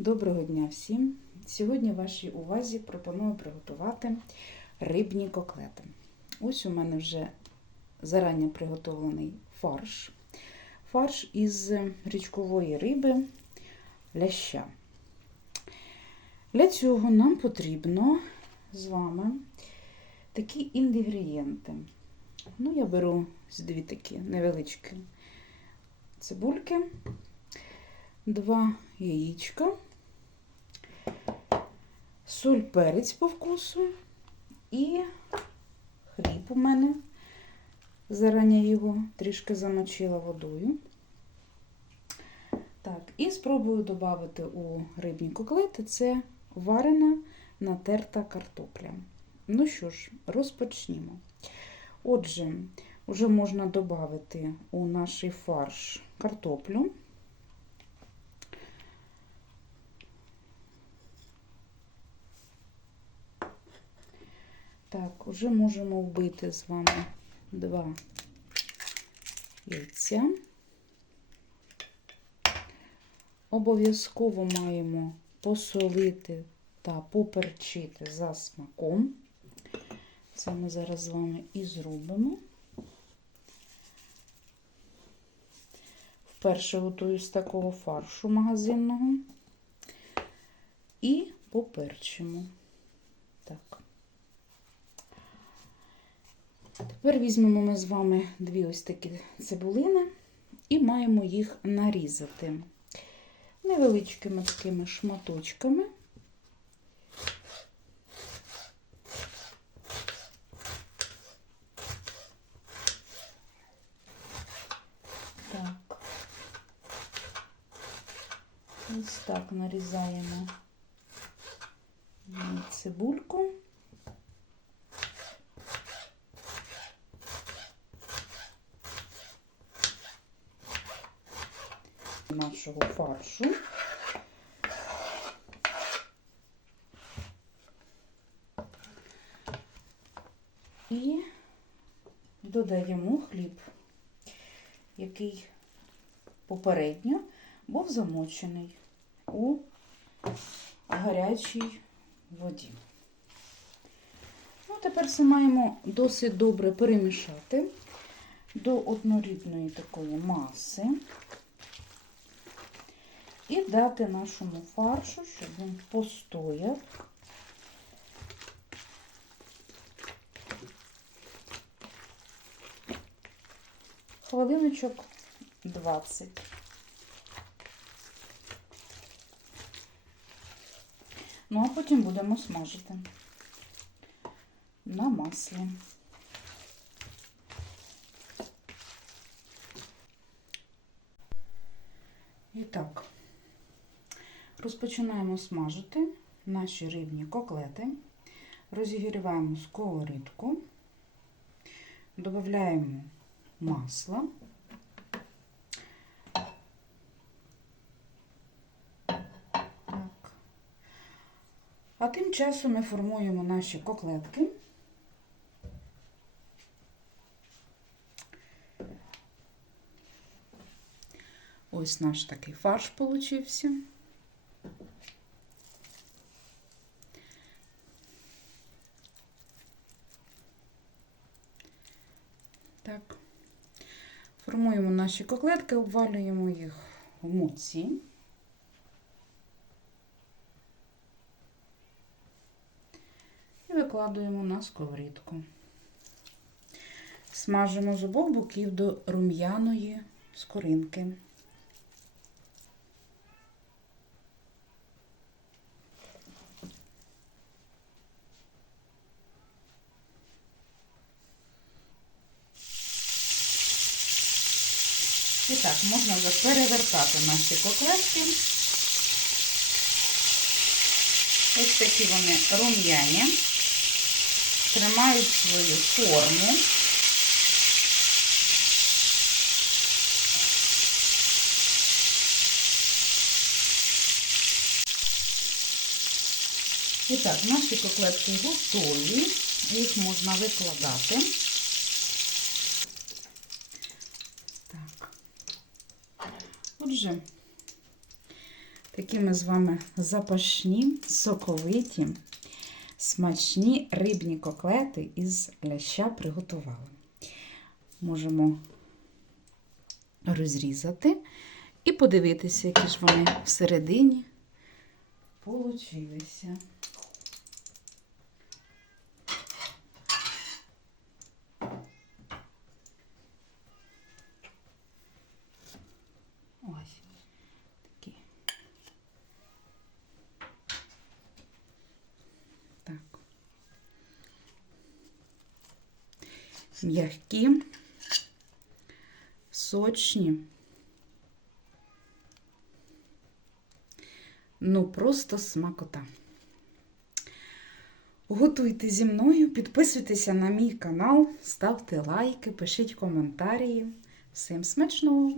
Доброго дня всім! Сьогодні вашій увазі пропоную приготувати рибні коклети. Ось у мене вже зарані приготовлений фарш. Фарш із річкової риби ляща. Для цього нам потрібно з вами такі інгредієнти. Ну, я беру дві такі невеличкі цибульки, два яєчка, соль, перець по вкусу і хліб у мене. Зарані його трішки замочила водою. Так, і спробую додати у рибні коклети це варена натерта картопля. Ну що ж, розпочнімо. Отже, вже можна додати у наш фарш картоплю. Так, вже можемо вбити з вами два яйця. Обов'язково маємо посолити та поперчити за смаком. Це ми зараз з вами і зробимо. Вперше готую з такого фаршу магазинного і поперчимо. Так. Тепер візьмемо ми з вами дві ось такі цибулини і маємо їх нарізати невеличкими такими шматочками. Так. Ось так нарізаємо цибульку. Нашого фаршу. І додаємо хліб, який попередньо був замочений у гарячій воді. Ну, тепер все маємо досить добре перемішати до однорідної такої маси і дати нашому фаршу, щоб він постояв. Хвилиночок 20. Ну, а потім будемо смажити на маслі. І так, Розпочинаємо смажити наші рибні коклети, розігріваємо сковорідку, додаємо масло. А тим часом ми формуємо наші коклетки. Ось наш такий фарш получився. Так, формуємо наші коклетки, обвалюємо їх в муці. І викладуємо на сковорідку. Смажимо з обох боків до рум'яної скоринки. І так, можна вже перевертати наші коклетки. Ось такі вони рум'яні, тримають свою форму. І так, наші коклетки готові, їх можна викладати. Отже, Такі ми з вами запашні, соковиті, смачні рибні коклети із ляща приготували. Можемо розрізати і подивитися, які ж вони всередині получилися. Ось такі. Так. М'які, сочні. Ну, просто смакота. Готуйте зі мною, підписуйтеся на мій канал, ставте лайки, пишіть коментарі. Всім смачного!